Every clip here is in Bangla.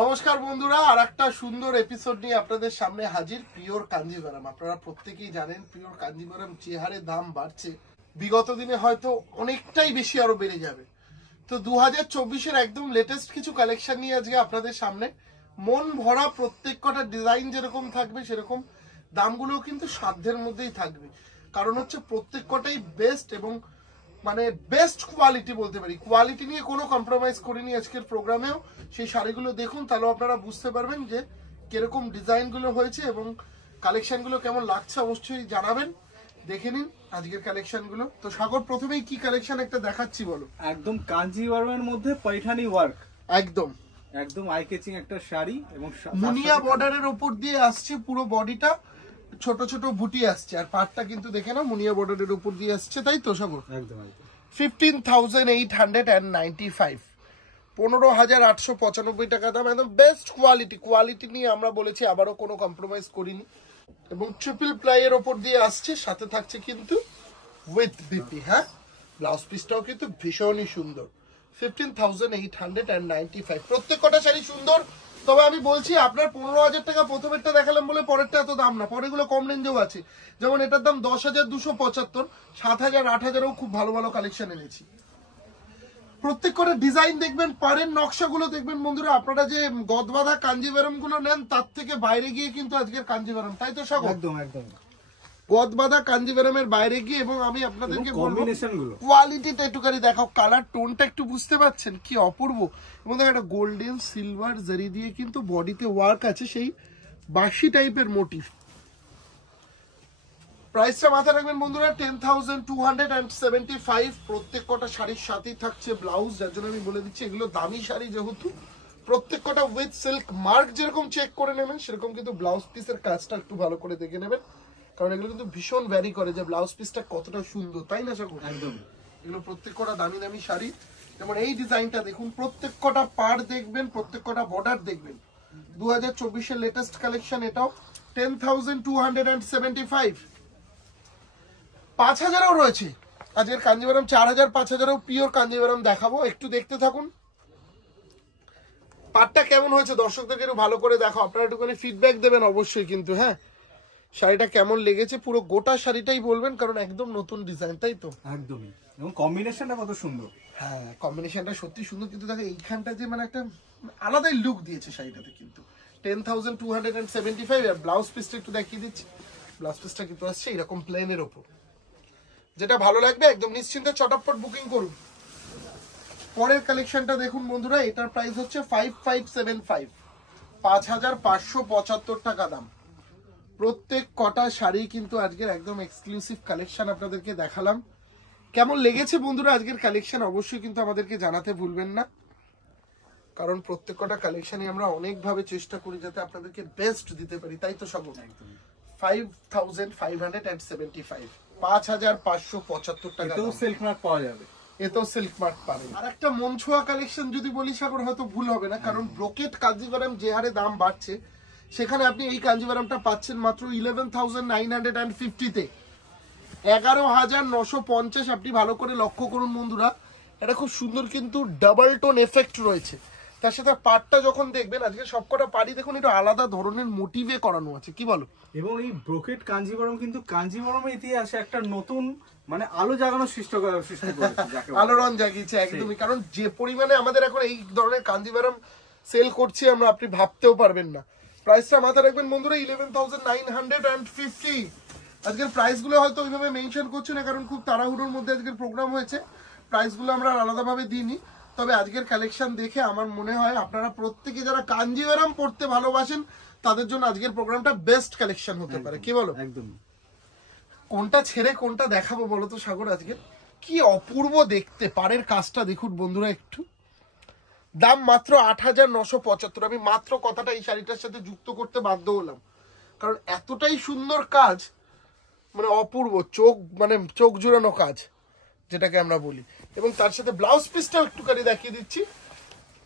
নমস্কার বন্ধুরা, আর একটা সুন্দর এপিসোড নিয়ে আপনাদের সামনে হাজির। পিওর কাঞ্জিভারাম। আপনারা প্রত্যেকেই জানেন পিওর কাঞ্জিভারাম যে হারে দাম বাড়ছে, বিগত দিনে হয়তো অনেকটাই বেশি আরো বেড়ে যাবে। তো 2024-এর একদম লেটেস্ট কিছু কালেকশন নিয়ে আজকে আপনাদের সামনে। মন ভরা প্রত্যেক কটা ডিজাইন যেরকম থাকবে সেরকম দামগুলোও কিন্তু সাধ্যের মধ্যেই থাকবে। কারণ হচ্ছে প্রত্যেক কটাই বেস্ট এবং মানে বেস্ট কোয়ালিটি বলতে পারি। কোয়ালিটি নিয়ে কোনো কম্প্রোমাইজ করিনি আজকের প্রোগ্রামেও। সেই শাড়িগুলো দেখুন, তাহলে আপনারা বুঝতে পারবেন যে কিরকম ডিজাইনগুলো হয়েছে এবং কালেকশনগুলো কেমন লাগছে। অবশ্যই জানাবেন, দেখে নিন আজকের কালেকশনগুলো। তো সাগর, প্রথমেই কি কালেকশন একটা দেখাচ্ছি বলো। একদম কাঞ্জিভারামের মধ্যে পৈঠানি ওয়ার্ক, একদম একদম আই ক্যাচিং একটা শাড়ি এবং মুনিয়া বর্ডারের উপর দিয়ে আসছে। পুরো বডিটা ছোট ছোট বুটি আসছে, আর পাটটা কিন্তু দেখে না মুনিয়া বর্ডারের উপর দিয়ে আসছে, তাই তো সাগর? একদম একদম 15,895, 15,895 টাকা দাম। একদম বেস্ট কোয়ালিটি। কোয়ালিটি নিয়ে আমরা বলেছি, আবারও কোনো কম্প্রোমাইজ করিনি। এবং ট্রিপল প্লাইয়ের ওপর দিয়ে আসছে, সাথে থাকছে কিন্তু উইথ বিপি। হ্যাঁ, ব্লাউজ পিসটাও কিন্তু ভীষণই সুন্দর। 15,895। প্রত্যেক কটা শাড়ি সুন্দর। তবে আমি বলছি, আপনার 15,000 টাকা প্রথমেরটা দেখালাম বলে পরেরটা এত দাম না। পরেরগুলো কম রেঞ্জেও আছে, যেমন এটার দাম 10,275, 7,000, 8,000ও খুব ভালো ভালো কালেকশন এনেছি। প্রত্যেক কটা ডিজাইন দেখবেন, পারেন নকশাগুলো দেখবেন বন্ধুরা। আপনারা যে গদবাঁধা কাঞ্জিভারাম গুলো নেন, তার থেকে বাইরে গিয়ে কিন্তু আজকের কাঞ্জিভারাম, তাই তো সাগর? একদম একদম গদবাঁধা কাঞ্জিভারামের বাইরে গিয়ে। এবং আমি আপনাদেরকে বলবো কোয়ালিটিটা একটুখানি দেখাও, কালার টোনটা একটু বুঝতে পারছেন কি অপূর্ব। এবং দেখো একটা গোল্ডেন সিলভার জারি দিয়ে কিন্তু বডিতে ওয়ার্ক আছে, সেই বাসি টাইপের মোটিভ। প্রাইসটা মাথায় রাখবেন বন্ধুরা, 10,275। প্রত্যেক কটা শাড়ির সাথেই থাকছে ব্লাউজ, যার জন্য আমি বলে দিচ্ছি এগুলো দামি শাড়ি যেহেতু। প্রত্যেক কটা উইথ সিল্ক মার্ক যেরকম চেক করে নেবেন, সেরকম কিন্তু ব্লাউজ পিসের কাজটা একটু ভালো করে দেখে নেবেন। কারণ এগুলো কিন্তু ভীষণ ভ্যারি করে যে ব্লাউজ পিসটা কতটা সুন্দর, তাই না সাগর? একদম। এগুলো প্রত্যেক কটা দামি দামি শাড়ি। যেমন এই ডিজাইনটা দেখুন, প্রত্যেক কটা পাড় দেখবেন, প্রত্যেক কটা বর্ডার দেখবেন। 2024-এর লেটেস্ট কালেকশন এটাও। 10,275। 5,000ও রয়েছে আজকের কাঞ্জিভারাম। 4,000, 5,000ও পিওর কাঞ্জিভারাম দেখাবো। একটু দেখতে থাকুন। পাটটা কেমন হয়েছে দর্শকদেরকে একটু ভালো করে দেখো। আপনারা একটুখানি ফিডব্যাক দেবেন অবশ্যই কিন্তু। হ্যাঁ, শাড়িটা কেমন লেগেছে পুরো গোটা শাড়িটাই বলবেন, কারণ একদম নতুন ডিজাইন, তাই তো? একদমই। এবং কম্বিনেশনটা কত সুন্দর। হ্যাঁ, কম্বিনেশনটা সত্যি সুন্দর। কিন্তু দেখো এইখানটা যে মানে একটা আলাদাই লুক দিয়েছে শাড়িটাতে কিন্তু। 10,275। আর ব্লাউজ পিসটা একটু দেখিয়ে দিচ্ছি। ব্লাউজ পিসটা কিন্তু আসছে এরকম প্লেনের ওপর। যেটা ভালো লাগবে একদম নিশ্চিন্তে চটপট বুকিং করুন। পরের কালেকশনটা দেখুন বন্ধুরা, এটার প্রাইস হচ্ছে 5,575, 5,575 টাকা দাম। প্রত্যেক কটা শাড়ি কিন্তু আজকের একদম এক্সক্লুসিভ কালেকশন আপনাদেরকে দেখালাম। কেমন লেগেছে বন্ধুরা আজকের কালেকশন অবশ্যই কিন্তু আমাদেরকে জানাতে ভুলবেন না, কারণ প্রত্যেক কটা কালেকশনই আমরা অনেকভাবে চেষ্টা করি যাতে আপনাদেরকে বেস্ট দিতে পারি, তাই তো সব? 5,575, 5,575 টাকা। এতেও সিল্ক মার্ক পাওয়া যাবে, এতেও সিল্ক মার্ক পাবেন। আর একটা মন ছোঁয়া কালেকশন যদি বলি সাগর, হয়তো ভুল হবে না, কারণ ব্রোকেট কাঞ্জিভারাম যে হারে দাম বাড়ছে, সেখানে আপনি এই কাঞ্জিভারামটা পাচ্ছেন মাত্র 11,950-তে। 11,950। আপনি ভালো করে লক্ষ্য করুন বন্ধুরা, এটা খুব সুন্দর কিন্তু ডাবল টোন এফেক্ট রয়েছে। তার সাথে পাটটা যখন দেখবেন, আজকে সবকটা পাড়ি দেখুন একটু আলাদা ধরনের মোটিভে করানো আছে, কি বলো? এবং এই ব্রোকেট কাঞ্জিভারাম কিন্তু কাঞ্জিভারামের ইতিহাসে একটা নতুন মানে আলো জাগানোর সৃষ্টি করেছে, আলোড়ন জাগিয়েছে একদমই। কারণ যে পরিমাণে আমাদের এখন এই ধরনের কাঞ্জিভারাম সেল করছি আমরা, আপনি ভাবতেও পারবেন না। প্রাইসটা মাথায় রাখবেন বন্ধুরা, 11,950। আজকের প্রাইসগুলো হয়তো ওইভাবে মেনশন করছি না, কারণ খুব তাড়াহুড়োর মধ্যে আজকের প্রোগ্রাম হয়েছে। প্রাইসগুলো আমরা আলাদাভাবে দিইনি। তবে আজকের কালেকশন দেখে আমার মনে হয় আপনারা প্রত্যেকে যারা কাঞ্জিভারাম পড়তে ভালোবাসেন, তাদের জন্য আজকের প্রোগ্রামটা বেস্ট কালেকশন হতে পারে, কি বলো? একদম। কোনটা ছেড়ে কোনটা দেখাবো বলো তো সাগর? আজকে কি অপূর্ব দেখতে। পাড়ের কাজটা দেখুন বন্ধুরা একটু। দাম মাত্র 8,975। আমি মাত্র কথাটা এই শাড়িটার সাথে যুক্ত করতে বাধ্য হলাম, কারণ এতটাই সুন্দর কাজ, মানে অপূর্ব, চোখ জুড়ানো কাজ যেটাকে আমরা বলি। এবং তার সাথে ব্লাউজ পিসটাও একটুখানি দেখিয়ে দিচ্ছি,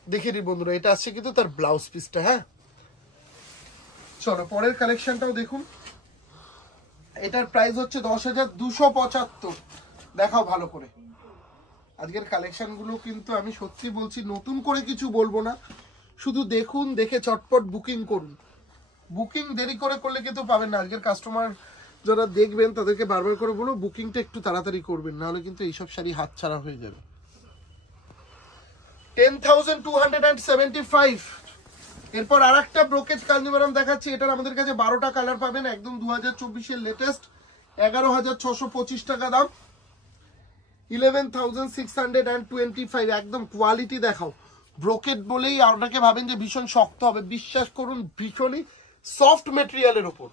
দেখে নিই বন্ধুরা। এটা আসছে কিন্তু তার ব্লাউজ পিসটা। হ্যাঁ, চলো পরের কালেকশনটাও দেখুন। এটার প্রাইস হচ্ছে 10,275। দেখাও ভালো করে। আজকের কালেকশনগুলো কিন্তু আমি সত্যি বলছি, নতুন করে কিছু বলবো না, শুধু দেখুন, দেখে চটপট বুকিং করুন। বুকিং দেরি করে করলে কিন্তু পাবেন না। আজকের কাস্টমার যারা দেখবেন তাদেরকে বারবার করে বলবো বুকিংটা একটু তাড়াতাড়ি করবেন, নাহলে কিন্তু এইসব শাড়ি হাতছাড়া হয়ে যাবে। 10,275। এরপর আর একটা ব্রোকেজ কাঞ্জিভারাম দেখাচ্ছি। এটার আমাদের কাছে 12টা কালার পাবেন, একদম 2024-এর লেটেস্ট। 11,625 টাকা দাম। 11,625। একদম কোয়ালিটি দেখাও। ব্রোকেট বলেই আপনাকে ভাবেন যে ভীষণ শক্ত হবে, বিশ্বাস করুন ভীষণই সফট মেটেরিয়ালের উপর।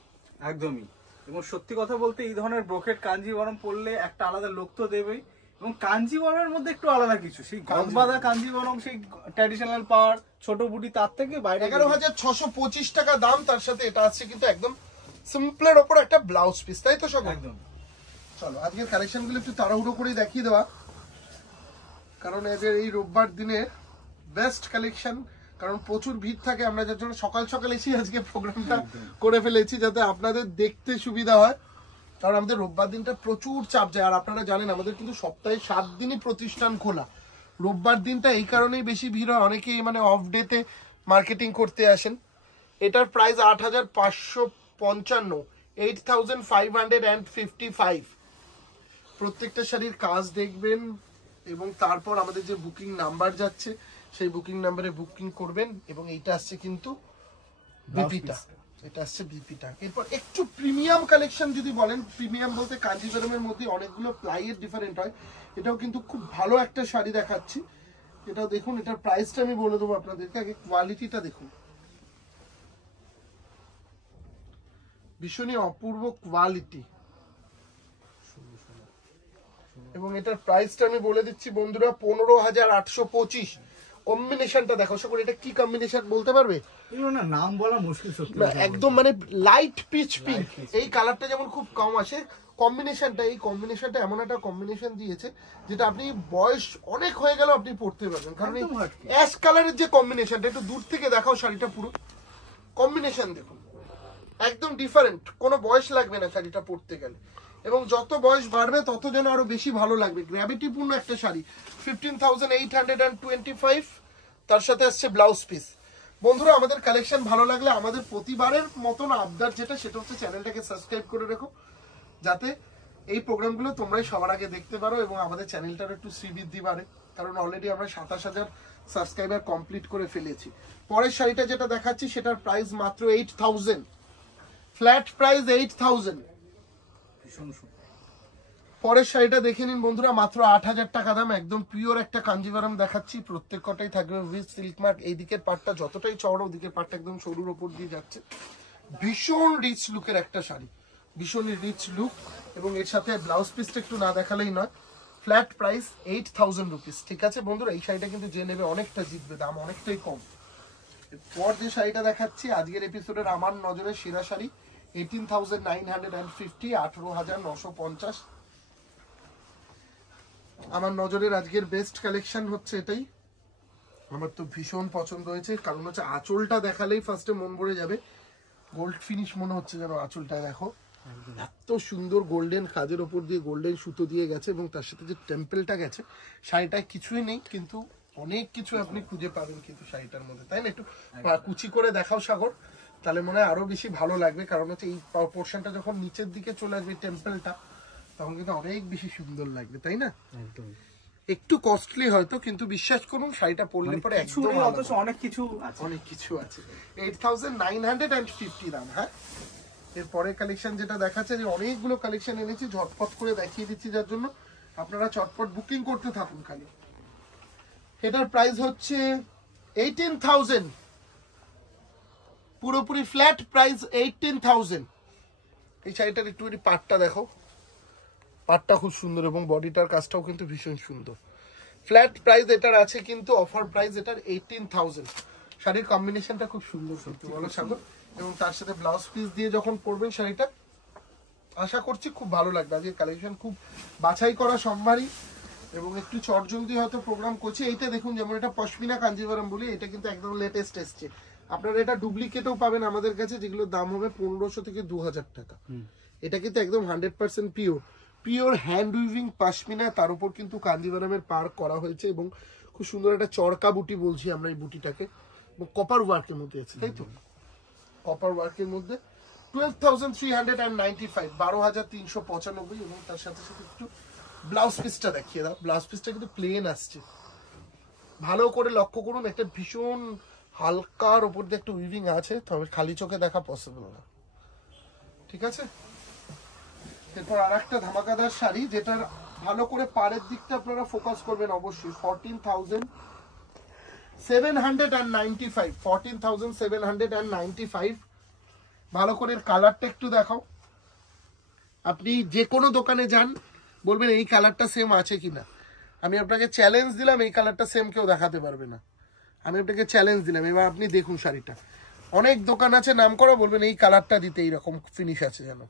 একদমই। এবং সত্যি কথা বলতে এই ধরনের ব্রোকেট কাঞ্জিভারাম পরলে একটা আলাদা লোক তো দেবেই, এবং কাঞ্জিভারমের মধ্যে একটু আলাদা কিছু, সেই গদবাদা কাঞ্জিভারম, সেই ট্র্যাডিশনাল পাড় ছোট বুটি, তার থেকে বাইরে 11,625 টাকা দাম। তার সাথে এটা আছে কিন্তু একদম সিম্পলের ওপর একটা ব্লাউজ পিস, তাই তো সব? একদম। চলো আজকের কালেকশন গুলো একটু তাড়াহুড়ো করে দেখিয়ে দেওয়া, কারণ আজকের এই রোববার দিনে বেস্ট কালেকশন, কারণ প্রচুর ভিড় থাকে। আমরা যার জন্য সকাল সকাল এসে আজকে প্রোগ্রামটা করে ফেলেছি, যাতে আপনাদের দেখতে সুবিধা হয়। কারণ আমাদের রোববার দিনটা প্রচুর চাপ যায়, আর আপনারা জানেন আমাদের কিন্তু সপ্তাহে 7 দিনই প্রতিষ্ঠান খোলা। রোববার দিনটা এই কারণেই বেশি ভিড় হয়, অনেকেই মানে অফ ডেতে মার্কেটিং করতে আসেন। এটার প্রাইস 8,555, 8,555। প্রত্যেকটা শাড়ির কাজ দেখবেন, এবং তারপর আমাদের যে বুকিং নাম্বার যাচ্ছে সেই বুকিং নাম্বারে বুকিং করবেন। এবং এইটা আসছে কিন্তু বিপিটা, এটা আসছে বিপিটা। এরপর একটু প্রিমিয়াম কালেকশন যদি বলেন, প্রিমিয়াম বলতে কাঞ্জিভারমের মধ্যে অনেকগুলো প্লাইয়ের ডিফারেন্ট হয়। এটাও কিন্তু খুব ভালো একটা শাড়ি দেখাচ্ছি। এটাও দেখুন, এটার প্রাইসটা আমি বলে দেবো আপনাদেরকে, আগে কোয়ালিটিটা দেখুন। ভীষণই অপূর্ব কোয়ালিটি, এবং এটার প্রাইসটা আমি বলে দিচ্ছি বন্ধুরা, 15,825। কম্বিনেশনটা দেখো সকলে, এটা কি কম্বিনেশন বলতে পারবে? নাম বলা মুশকিল সত্যি। একদম মানে লাইট পিচ পিঙ্ক, এই কালারটা যেমন খুব কম আসে। কম্বিনেশনটা, এই কম্বিনেশনটা এমন একটা কম্বিনেশন দিয়েছে যেটা আপনি বয়স অনেক হয়ে গেল আপনি পড়তে পারবেন, কারণ এই অ্যাশ কালারের যে কম্বিনেশনটা, একটু দূর থেকে দেখাও শাড়িটা, পুরো কম্বিনেশন দেখুন, একদম ডিফারেন্ট। কোনো বয়স লাগবে না শাড়িটা পরতে গেলে, এবং যত বয়স বাড়বে তত যেন আরো বেশি ভালো লাগবে। গ্র্যাভিটিপূর্ণ একটা শাড়ি, 15,825। তার সাথে আসছে ব্লাউজ পিস। বন্ধুরা আমাদের কালেকশন ভালো লাগলে আমাদের প্রতিবারের মতন আবদার যেটা, সেটা হচ্ছে চ্যানেলটাকে সাবস্ক্রাইব করে রেখো, যাতে এই প্রোগ্রামগুলো তোমরাই সবার আগে দেখতে পারো, এবং আমাদের চ্যানেলটার একটু শ্রীবৃদ্ধি বাড়ে, কারণ অলরেডি আমরা 27,000 সাবস্ক্রাইবার কমপ্লিট করে ফেলেছি। পরের শাড়িটা যেটা দেখাচ্ছি সেটার প্রাইস মাত্র 8,000, ফ্ল্যাট প্রাইস 8,000। পরের শাড়িটা দেখে নিন বন্ধুরা, মাত্র 8,000 টাকা দাম। একদম পিওর একটা কাঞ্জিভারম দেখাচ্ছি, প্রত্যেক কটাই থাকবে উইথ সিল্ক মার্ক। এই দিকের পাটটা যতটাই চওড়া, ওদিকের পাটটা একদম সরুর ওপর দিয়ে যাচ্ছে। ভীষণ রিচ লুকের একটা শাড়ি, ভীষণ রিচ লুক, এবং এর সাথে ব্লাউজ পিসটা একটু না দেখালেই নয়। Flat price 8,000 rupees. ঠিক আছে বন্ধুরা, এই শাড়িটা কিন্তু যে নেবে অনেকটা জিতবে, দাম অনেকটাই কম। পর যে শাড়িটা দেখাচ্ছি আজকের এপিসোডের আমার নজরে সেরা শাড়ি, 18,950, 18,950। আমার নজরের আজকের বেস্ট কালেকশন হচ্ছে এটাই। আমার তো ভীষণ পছন্দ হয়েছে, কারণ হচ্ছে আঁচলটা দেখালেই ফার্স্টে মন ভরে যাবে। গোল্ড ফিনিশ মনে হচ্ছে যেন আঁচলটা, দেখো এত সুন্দর গোল্ডেন কাজের ওপর দিয়ে গোল্ডেন সুতো দিয়ে গেছে, এবং তার সাথে যে টেম্পেলটা গেছে, শাড়িটায় কিছুই নেই কিন্তু অনেক কিছু আপনি খুঁজে পাবেন কিন্তু শাড়িটার মধ্যে, তাই না? একটু কুচি করে দেখাও সাগর, তাহলে মনে হয় আরো বেশি ভালো লাগবে। কারণ হচ্ছে এই পোর্শনটা যখন নিচের দিকে চলে আসবে টেম্পেলটা, তখন কিন্তু অনেক বেশি সুন্দর লাগবে, তাই না? একটু কস্টলি হয়তো, কিন্তু বিশ্বাস করুন শাড়িটা পরলে পরে একদম অনেক কিছু আছে। 8,950 দাম। হ্যাঁ, এরপরে কালেকশন যেটা দেখাচ্ছে, যে অনেকগুলো কালেকশন এনেছি, ঝটপট করে দেখিয়ে দিচ্ছি, যার জন্য আপনারা চটপট বুকিং করতে থাকুন খালি। এটার প্রাইস হচ্ছে 18,000, পুরোপুরি ফ্ল্যাট প্রাইস 18,000। এই শাড়িটার একটু পাটটা দেখো, পাটটা খুব সুন্দর, এবং বডিটার কাজটাও কিন্তু ভীষণ সুন্দর। ফ্ল্যাট প্রাইস এটার আছে, কিন্তু অফার প্রাইস এটার 18,000। শাড়ির কম্বিনেশনটা খুব সুন্দর সত্যি বলো সাগর, এবং তার সাথে ব্লাউজ পিস দিয়ে যখন পরবেন শাড়িটা, আশা করছি খুব ভালো লাগবে। আজকের কালেকশন খুব বাছাই করা সম্ভারী, এবং একটু চটজলদি হয়তো প্রোগ্রাম করছি। এইটা দেখুন, যেমন এটা পশমিনা কাঞ্জিভারম বলি, এটা কিন্তু একদম লেটেস্ট এসছে। আপনারা এটা ডুপ্লিকেটও পাবেন আমাদের কাছে, যেগুলোর দাম হবে 1,500 থেকে 2,000 টাকা। এটা কিন্তু একদম 100% পিওর হ্যান্ড উইভিং পশমিনা, তার উপর কিন্তু কাঞ্জিভারমের পার্ক করা হয়েছে, এবং খুব সুন্দর একটা চরকা বুটি বলছি আমরা এই বুটিটাকে, কপার ওয়ার্কের মধ্যে আছে, তাই তো? কপার ওয়ার্কের মধ্যে 12,395, 12,395। এবং তার সাথে সাথে একটু ব্লাউজ পিসটা দেখিয়ে দাও। ব্লাউজ পিসটা কিন্তু প্লেন আসছে, ভালো করে লক্ষ্য করুন। একটা ভীষণ হালকার উপর দিয়ে একটা উইভিং আছে, তবে খালি চোখে দেখা পসিবল না, ঠিক আছে? এরপর আর একটা ধামাকাদার শাড়ি, যেটার ভালো করে পাড়ের দিকটা আপনারা ফোকাস করবেন অবশ্যই। 14,795, 14,795। ভালো করে কালারটা একটু দেখাও। আপনি যে কোনো দোকানে যান, বলবেন এই কালারটা সেম আছে কিনা। আমি আপনাকে চ্যালেঞ্জ দিলাম, এই কালারটা সেম কেউ দেখাতে পারবে না। আমি আপনাকে চ্যালেঞ্জ দিলাম, এবার আপনি দেখুন শাড়িটা। অনেক দোকান আছে নাম করা, বলবেন এই কালারটা দিতে এইরকম ফিনিশ আছে যেন।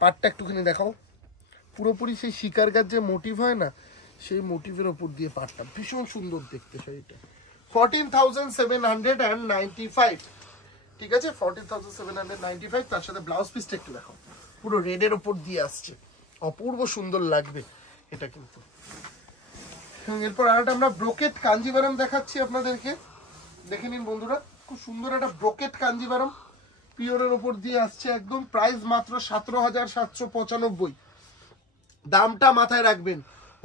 পাটটা একটুখানি দেখাও, পুরোপুরি সেই শিকার গাছ যে মোটিভ হয় না, সেই মোটিভের ওপর দিয়ে পাটটা ভীষণ সুন্দর দেখতে শাড়িটা। 14,795, ঠিক আছে? 14,795। তার সাথে ব্লাউজ পিসটা একটু দেখাও, পুরো রেডের ওপর দিয়ে আসছে, অপূর্ব সুন্দর লাগবে এটা কিন্তু। এরপর আর একটা আমরা ব্রোকেট কাঞ্জিভারাম দেখাচ্ছি আপনাদেরকে, দেখে নিন বন্ধুরা। খুব সুন্দর একটা ব্রোকেট কাঞ্জিভারাম পিওরের ওপর দিয়ে আসছে একদম। প্রাইস মাত্র 17,795। দামটা মাথায় রাখবেন,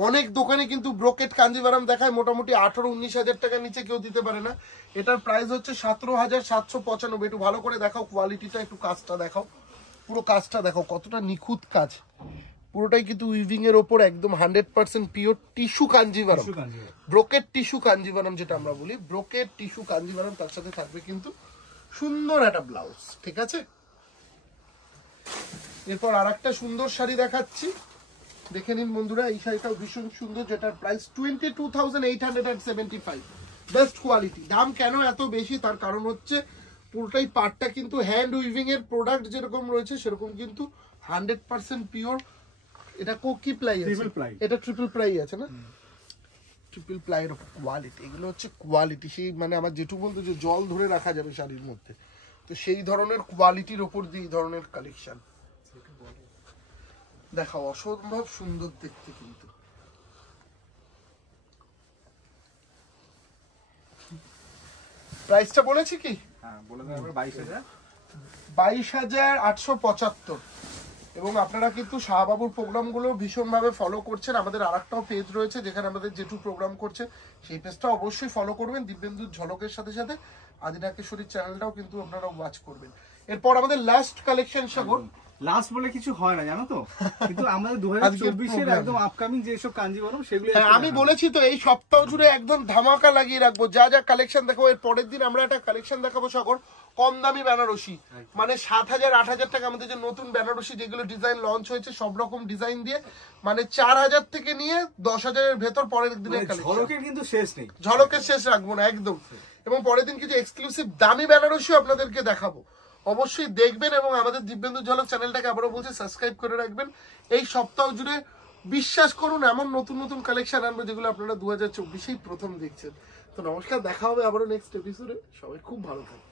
অনেক দোকানে কিন্তু ব্রোকেট কাঞ্জিভারাম দেখায় মোটামুটি 18-19 হাজার টাকার নিচে কেউ দিতে পারে না। এটার প্রাইস হচ্ছে 17,795। একটু ভালো করে দেখাও কোয়ালিটিটা, একটু কাজটা দেখাও, পুরো কাজটা দেখাও কতটা নিখুঁত কাজ। পুরোটাই কিন্তু উইভিং এর ওপর একদম 100% pure tissue Kanjivaram, brocade tissue Kanjivaram যেটা আমরা বলি, ব্রোকেট টিস্যু কাঞ্জিভারাম। তার সাথে থাকবে কিন্তু সুন্দর একটা ব্লাউজ, ঠিক আছে? এরপর আর একটা সুন্দর শাড়ি দেখাচ্ছি, দেখে নিন বন্ধুরা। এই শাড়িটাও ভীষণ সুন্দর, যেটার প্রাইস 22,875। Best quality. দাম কেন এত বেশি, তার কারণ হচ্ছে পুরোটাই পাটটা কিন্তু হ্যান্ড উইভিং এর প্রোডাক্ট যেরকম রয়েছে সেরকম কিন্তু 100% পিওর। এটা কি প্লাই আছে? এটা ট্রিপল প্লাই আছে না? ট্রিপল প্লাইয়ের কোয়ালিটি, এগুলো হচ্ছে কোয়ালিটি। সেই মানে আমার যেটু বলতো যে জল ধরে রাখা যাবে শাড়ির মধ্যে, তো সেই ধরনের কোয়ালিটির ওপর দিয়ে এই ধরনের কালেকশন দেখাও, অসম্ভব সুন্দর দেখতে কিন্তু। প্রাইসটা বলেছি কি? হ্যাঁ বলে দাও, 22,000, 22,875। এবং আপনারা কিন্তু শাহবাবুর প্রোগ্রামগুলো ভীষণভাবে ফলো করছেন। আমাদের আরেকটাও পেজ রয়েছে যেখানে আমাদের যেটু প্রোগ্রাম করছে, সেই পেজটা অবশ্যই ফলো করবেন। দিব্যেন্দুর ঝলকের সাথে সাথে আদিনাকেশ্বরীর চ্যানেলটাও কিন্তু আপনারা ওয়াচ করবেন। এরপর আমাদের লাস্ট কালেকশন সাগর, লাস্ট বলে কিছু হয় না জানো তো, কিন্তু আমাদের 2024 এর একদম আপকামিং যে সব কাঞ্জিভারাম সেগুলো আমি বলেছি তো এই সপ্তাহ জুড়ে একদম ধামাকা লাগিয়ে রাখবো। যা যা কালেকশন দেখাবো, এর পরের দিন আমরা একটা কালেকশন দেখাবো সাগর, কম দামি বেনারসি, মানে 7,000-8,000 টাকা। আমাদের যে নতুন বেনারসি যেগুলো ডিজাইন লঞ্চ হয়েছে, সব রকম ডিজাইন দিয়ে, মানে 4,000 থেকে নিয়ে 10,000 এর ভেতর পরের দিনের কালেকশন। ঝলকের কিন্তু শেষ নেই, ঝলকের শেষ রাখবো না একদম। এবং পরের দিন কিছু এক্সক্লুসিভ দামি বেনারসিও আপনাদেরকে দেখাবো, অবশ্যই দেখবেন। এবং আমাদের দিব্যেন্দু ঝলক চ্যানেলটাকে আবারও বলছি সাবস্ক্রাইব করে রাখবেন। এই সপ্তাহ জুড়ে বিশ্বাস করুন এমন নতুন নতুন কালেকশন আনবো যেগুলো আপনারা 2024-এই প্রথম দেখছেন। তো নমস্কার, দেখা হবে আবারও নেক্সট এপিসোডে। সবাই খুব ভালো থাকবেন।